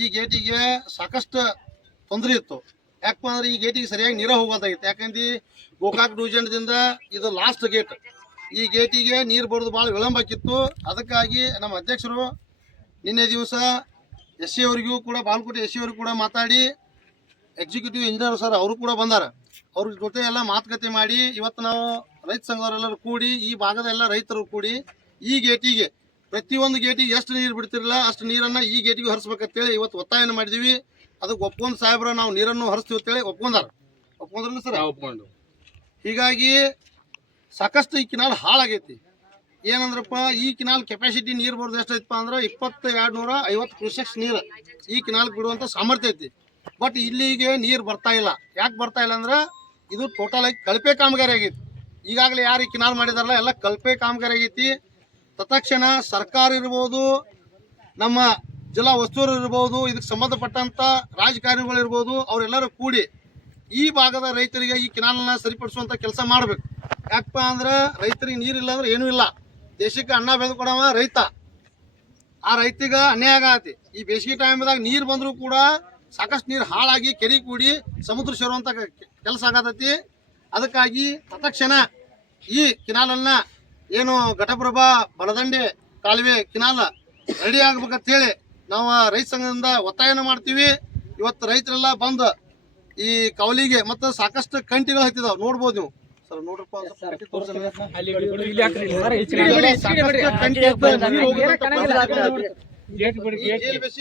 ಈ ಗೇಟಿಗೆ ಸಾಕಷ್ಟು ತೊಂದರೆ ಇತ್ತು. ಯಾಕಪ್ಪ ಅಂದ್ರೆ ಈ ಗೇಟಿಗೆ ಸರಿಯಾಗಿ ನೀರು ಹೋಗೋದಾಗಿತ್ತು. ಯಾಕಂದ್ರೆ ಗೋಕಾಕ್ ಡಿವಿಷನ್ದಿಂದ ಇದು ಲಾಸ್ಟ್ ಗೇಟ್. ಈ ಗೇಟಿಗೆ ನೀರು ಬರೋದು ಭಾಳ ವಿಳಂಬ ಆಗಿತ್ತು. ಅದಕ್ಕಾಗಿ ನಮ್ಮ ಅಧ್ಯಕ್ಷರು ನಿನ್ನೆ ದಿವಸ ಎಸ್ ಸಿ ಅವರಿಗೂ ಕೂಡ ಬಾಲ್ಕೋಟೆ ಎಸ್ ಸಿ ಅವ್ರಿಗೂ ಕೂಡ ಮಾತಾಡಿ ಎಕ್ಸಿಕ್ಯೂಟಿವ್ ಇಂಜಿನಿಯರ್ ಸರ್ ಅವರು ಕೂಡ ಬಂದಾರ. ಅವ್ರ ಜೊತೆ ಎಲ್ಲ ಮಾತುಕತೆ ಮಾಡಿ ಇವತ್ತು ನಾವು ರೈತ ಸಂಘದವರೆಲ್ಲರೂ ಕೂಡಿ ಈ ಭಾಗದ ಎಲ್ಲ ರೈತರು ಕೂಡಿ ಈ ಗೇಟಿಗೆ ಪ್ರತಿಯೊಂದು ಗೇಟಿಗೆ ಎಷ್ಟು ನೀರು ಬಿಡ್ತಿರಲ್ಲ ಅಷ್ಟು ನೀರನ್ನು ಈ ಗೇಟಿಗೆ ಹರಿಸ್ಬೇಕಂತೇಳಿ ಇವತ್ತು ಒತ್ತಾಯನ ಮಾಡಿದ್ದೀವಿ. ಅದಕ್ಕೆ ಒಪ್ಕೊಂಡು ಸಾಹೇಬ್ರ ನಾವು ನೀರನ್ನು ಹರಿಸ್ತೀವಿ ಅಂತೇಳಿ ಒಪ್ಕೊಂಡ್ರಲ್ಲ ಸರ್. ಹೀಗಾಗಿ ಸಾಕಷ್ಟು ಈ ಕಿನಾಲ್ ಹಾಳಾಗೈತಿ. ಏನಂದ್ರಪ್ಪ ಈ ಕಿನಾಲ್ ಕೆಪಾಸಿಟಿ ನೀರು ಬರೋದು ಎಷ್ಟೈತಪ್ಪ ಅಂದ್ರೆ 2250 ಕ್ಯೂಸೆಕ್ಸ್ ನೀರು ಈ ಕಿನಾಲ್ ಬಿಡುವಂಥ ಸಾಮರ್ಥ್ಯ ಐತಿ. ಬಟ್ ಇಲ್ಲಿಗೆ ನೀರು ಬರ್ತಾ ಇಲ್ಲ. ಯಾಕೆ ಬರ್ತಾ ಇಲ್ಲ ಅಂದ್ರೆ ಇದು ಟೋಟಲ್ ಆಗಿ ಕಳಪೆ ಕಾಮಗಾರಿ ಆಗೈತಿ. ಈಗಾಗಲೇ ಯಾರು ಈ ಕಿನಾಲ್ ಮಾಡಿದಾರಲ್ಲ ಎಲ್ಲ ಕಳಪೆ ಕಾಮಗಾರಿ ಆಗೈತಿ. ತತ್ಕ್ಷಣ ಸರ್ಕಾರ ಇರ್ಬೋದು, ನಮ್ಮ ಜಿಲ್ಲಾ ಉಸ್ತುವಾರಿ ಇರ್ಬೋದು, ಇದಕ್ಕೆ ಸಂಬಂಧಪಟ್ಟಂಥ ರಾಜಕಾರಣಿಗಳು ಇರ್ಬೋದು, ಅವರೆಲ್ಲರೂ ಕೂಡಿ ಈ ಭಾಗದ ರೈತರಿಗೆ ಈ ಕಿನಾಲನ್ನ ಸರಿಪಡಿಸುವಂಥ ಕೆಲಸ ಮಾಡಬೇಕು. ಯಾಕಪ್ಪ ಅಂದ್ರೆ ರೈತರಿಗೆ ನೀರಿಲ್ಲ ಅಂದ್ರೆ ಏನೂ ಇಲ್ಲ. ದೇಶಕ್ಕೆ ಅನ್ನ ಬೆಳೆದು ಕೊಡವ ರೈತ. ಆ ರೈತಿಗೆ ಅನ್ಯಾಯ ಆಗತ್ತೆ. ಈ ಬೇಸಿಗೆ ಟೈಮ್ದಾಗ ನೀರು ಬಂದರೂ ಕೂಡ ಸಾಕಷ್ಟು ನೀರು ಹಾಳಾಗಿ ಕೆರೆ ಕೂಡಿ ಸಮುದ್ರ ಸೇರುವಂಥ ಕೆಲಸ ಆಗತೈತಿ. ಅದಕ್ಕಾಗಿ ತತ್ಕ್ಷಣ ಈ ಕಿನಾಲನ್ನ ಏನು ಘಟಪ್ರಭಾ ಬಲದಂಡೆ ಕಾಲುವೆ ಕಿನಾಲ ರೆಡಿ ಆಗ್ಬೇಕಂತ ಹೇಳಿ ನಾವು ರೈತ ಸಂಘದಿಂದ ಒತ್ತಾಯನ ಮಾಡ್ತೀವಿ. ಇವತ್ತು ರೈತರೆಲ್ಲ ಬಂದು ಈ ಕವಲಿಗೆ ಮತ್ತು ಸಾಕಷ್ಟು ಕಂಟಿಗಳು ಹತ್ತಿದಾವೆ, ನೋಡ್ಬೋದು ನೀವು ಸರ್. ನೋಡ್ರಪ್ಪ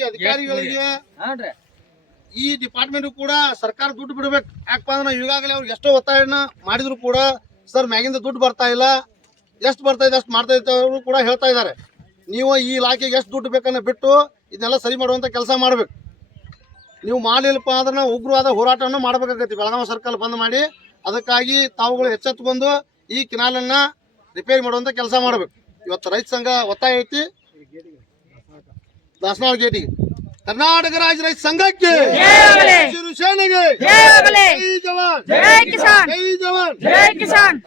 ಅಧಿಕಾರಿಗಳಿಗೆ ಈ ಡಿಪಾರ್ಟ್ಮೆಂಟ್ ಕೂಡ ಸರ್ಕಾರ ದುಡ್ಡು ಬಿಡ್ಬೇಕು. ಯಾಕಪ್ಪ ಅಂದ್ರೆ ಈಗಾಗಲೇ ಅವ್ರಿಗೆ ಎಷ್ಟೋ ಒತ್ತಾಯನ ಮಾಡಿದ್ರು ಕೂಡ ಸರ್ ಮ್ಯಾಗಿಂದ ದುಡ್ಡು ಬರ್ತಾ ಇಲ್ಲ, ಎಷ್ಟು ಬರ್ತಾ ಇದೆ ಅಷ್ಟು ಮಾಡ್ತಾ ಇದ್ದವರು ಕೂಡ ಹೇಳ್ತಾ ಇದ್ದಾರೆ. ನೀವು ಈ ಇಲಾಖೆಗೆ ಎಷ್ಟು ದುಡ್ಡು ಬೇಕನ್ನ ಬಿಟ್ಟು ಇದನ್ನೆಲ್ಲ ಸರಿ ಮಾಡುವಂಥ ಕೆಲಸ ಮಾಡಬೇಕು. ನೀವು ಮಾಡಲಿಲ್ಲಪ್ಪ ಅಂದ್ರೆ ನಾವು ಉಗ್ರವಾದ ಹೋರಾಟವನ್ನು ಮಾಡಬೇಕಾಗತ್ತೆ. ಬೆಳಗಾವಿ ಸರ್ಕಲ್ ಬಂದ್ ಮಾಡಿ ಅದಕ್ಕಾಗಿ ತಾವುಗಳು ಎಚ್ಚೆತ್ತುಕೊಂಡು ಈ ಕಿನಾಲನ್ನು ರಿಪೇರಿ ಮಾಡುವಂಥ ಕೆಲಸ ಮಾಡಬೇಕು. ಇವತ್ತು ರೈತ ಸಂಘ ಒತ್ತಾಯ ಐತಿ. ದಾಸನಾಳ್ ಗೇಟಿಗೆ ಕರ್ನಾಟಕ ರಾಜ್ಯ ರೈತ ಸಂಘಕ್ಕೆ ಸೇನೆಗೆ ಜೈ ಜವಾನ್, ಜೈ ಕಿಸಾನ್.